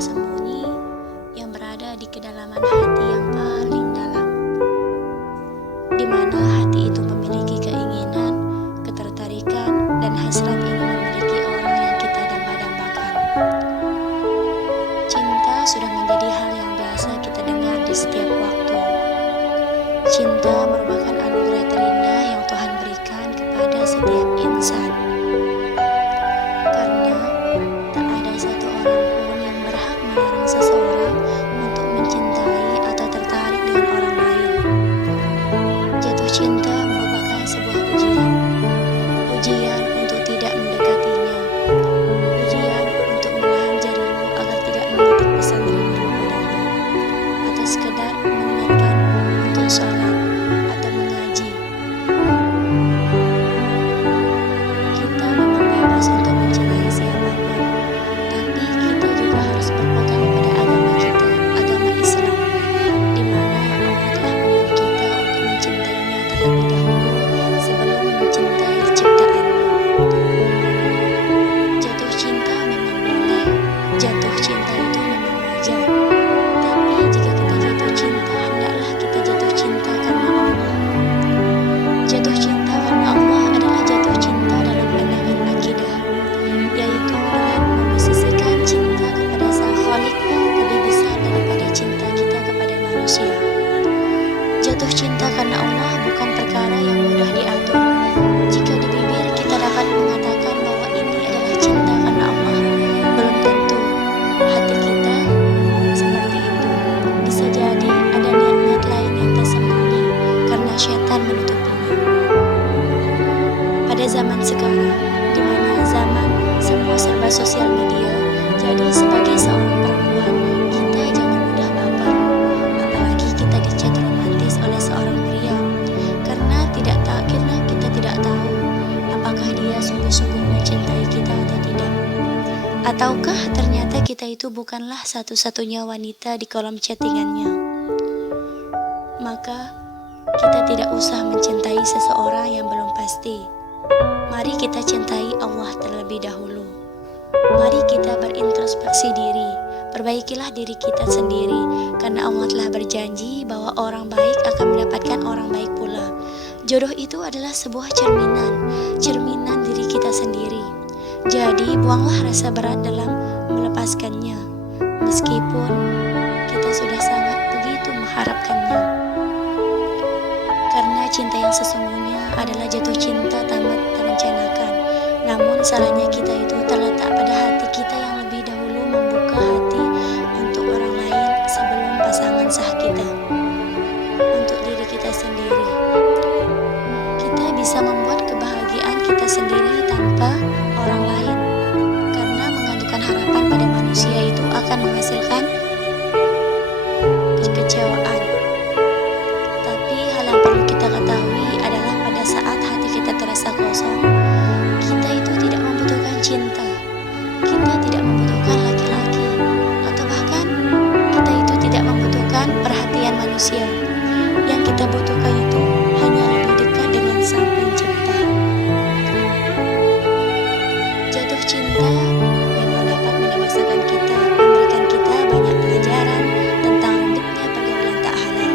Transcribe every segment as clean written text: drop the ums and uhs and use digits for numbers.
tersembunyi yang berada di kedalaman hati yang paling dalam, di mana hati itu memiliki keinginan, ketertarikan, dan hasrat ingin memiliki orang yang kita damba-dambakan. Cinta sudah menjadi hal yang biasa kita dengar di setiap waktu. Cinta merupakan anugerah terindah yang Tuhan berikan kepada setiap insan. Karena tak ada satu orang pun yang berhak melarang seseorang untuk mencintai atau tertarik dengan orang lain. Jatuh cinta merupakan sebuah ujian. Ujian untuk tidak mendekatinya. Ujian untuk menahan jarimu agar tidak mengetik pesan rindu padanya. Atau sekedar mengingatkan untuk sholat atau mengaji. Kita memang bebas untuk mencintai siapapun, tapi kita juga harus berpegang pada agama kita, agama Islam, di mana Allah telah menyuruh kita untuk mencintainya terlebih dahulu sebelum mencintai ciptaannya. Jatuh cinta memang boleh, jatuh cinta itu memang wajar. Tapi jika kita jatuh cinta, hendaklah kita jatuh cinta karena Allah. Jatuh cinta karena Allah adalah jatuh cinta dalam pandangan akidah, yaitu dengan memposisikan cinta kepada Sang Khalik lebih besar daripada cinta kita kepada manusia. Jatuh cinta karena Allah bukan perkara yang mudah diatur. Jika di bibir kita dapat mengatakan bahwa ini adalah cinta karena Allah, belum tentu hati kita seperti itu. Bisa jadi ada niat-niat lain yang tersembunyi karena syaitan menutupinya. Pada zaman sekarang, di mana zaman semua serba sosial media, jadi sebagai seorang perempuan, kita jangan mudah baper, apalagi kita dicat romantis oleh seorang pria, karena kita tidak tahu apakah dia sungguh-sungguh mencintai kita atau tidak. Ataukah ternyata kita itu bukanlah satu-satunya wanita di kolom chattingannya. Maka kita tidak usah mencintai seseorang yang belum pasti. Mari kita cintai Allah terlebih dahulu. Mari kita berintrospeksi diri. Perbaikilah diri kita sendiri, karena Allah telah berjanji bahwa orang baik akan mendapatkan orang baik pula. Jodoh itu adalah sebuah cerminan diri kita sendiri. Jadi buanglah rasa berat dalam melepaskannya, meskipun kita sudah sangat begitu mengharapkannya. Karena cinta yang sesungguhnya adalah jatuh cinta tamat terencanakan. Namun salahnya kita itu terletak pada hati kita yang lebih dahulu membuka hati untuk orang lain sebelum pasangan sah kita, untuk diri kita sendiri. Kita bisa membuat kebahagiaan kita sendiri tanpa orang lain, karena menggantungkan harapan pada manusia itu akan menghasilkan kekecewaan. Tapi hal yang perlu kita ketahui adalah pada saat hati kita terasa kosong, kita itu tidak membutuhkan cinta, kita tidak membutuhkan laki-laki, atau bahkan kita itu tidak membutuhkan perhatian manusia. Yang kita butuhkan itu hanya lebih dekat dengan Sang Pencipta. Jatuh cinta memang dapat mendewasakan kita, memberikan kita banyak pelajaran tentang rumitnya pergaulan tak halal.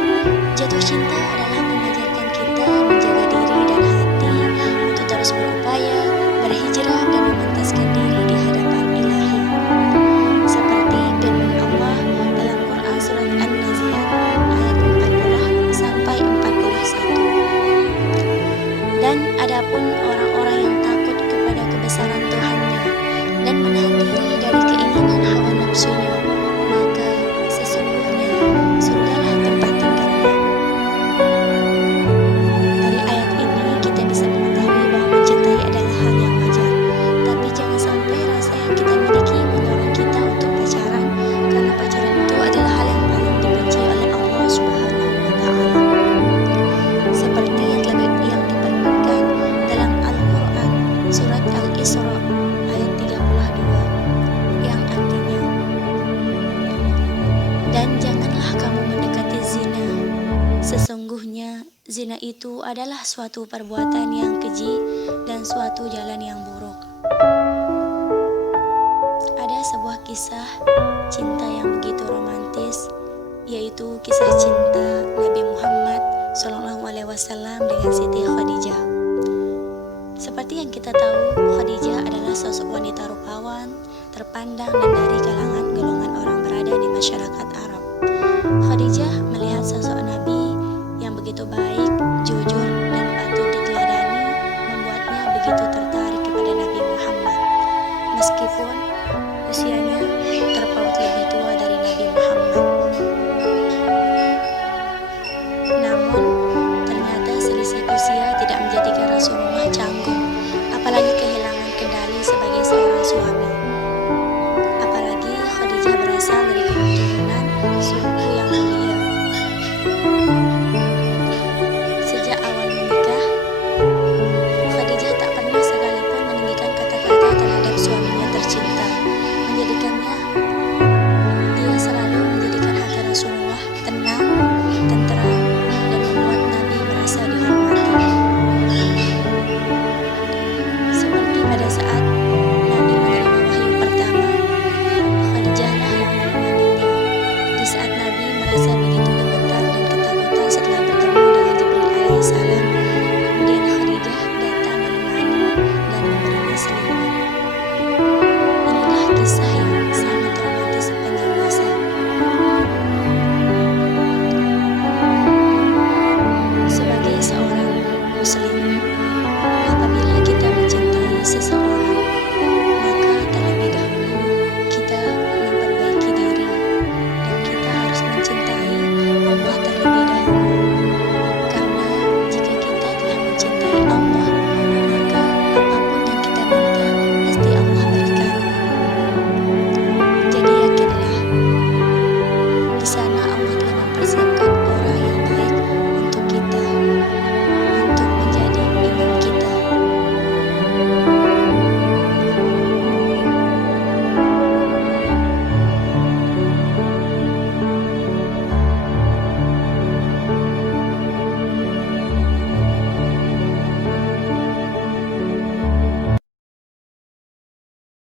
Jatuh cinta adalah mengajarkan kita menjaga diri dan hati untuk terus berupaya, berhijrah dan memantaskan diri di hadapan Ilahi. Seperti firman Allah dalam Quran surat An-Nazi'at ayat 40 sampai 41. Dan adapun orang-orang yang takut kepada kebesaran Tuhannya dan menahan diri dari keinginan hawa nafsunya, maka sesungguhnya surgalah tempat tinggalnya. Dari ayat ini kita bisa mengetahui bahwa mencintai adalah hal yang wajar. Tapi jangan sampai rasa yang kita miliki mendorong kita untuk pacaran, karena pacaran itu adalah hal yang paling dibenci oleh Allah Subhanahu wa Ta'ala. Seperti yang difirmankan dalam Al-Quran surat Al-Isra ayat 32, yang artinya, dan janganlah kamu mendekati zina. Sesungguhnya zina itu adalah suatu perbuatan yang keji dan suatu jalan yang buruk. Ada sebuah kisah cinta yang begitu romantis, yaitu kisah cinta Nabi Muhammad SAW dengan Siti Khadijah. Seperti yang kita tahu, Khadijah adalah sosok wanita rupawan, terpandang dan dari kalangan golongan orang berada di masyarakat Arab. Khadijah melihat sosok Nabi yang begitu baik, jujur, dan patut diteladani, membuatnya begitu tertarik kepada Nabi Muhammad. Meskipun usianya terpaut lebih tua dari Nabi Muhammad. Namun, ternyata selisih usia tidak menjadikan Rasulullah canggung, apalagi kehilangan kendali sebagai seorang suami. Apalagi Khadijah berasal dari keturunan suku yang mulia. Sejak awal menikah, Khadijah tak pernah sekalipun meninggikan kata-kata terhadap suaminya tercinta, menjadikannya dia selalu menjadikan hati Rasulullah tenang, tenteram, dan membuat Nabi merasa dihormati. Seperti pada saat Nabi menerima wahyu pertama, Khadijahlah yang menemaninya. Di saat Nabi merasa begitu gemetar dan ketakutan setelah bertemu dengan Jibril alaihissalam, kemudian Khadijah datang menemani dan memberinya selimut. Inilah kisah yang sangat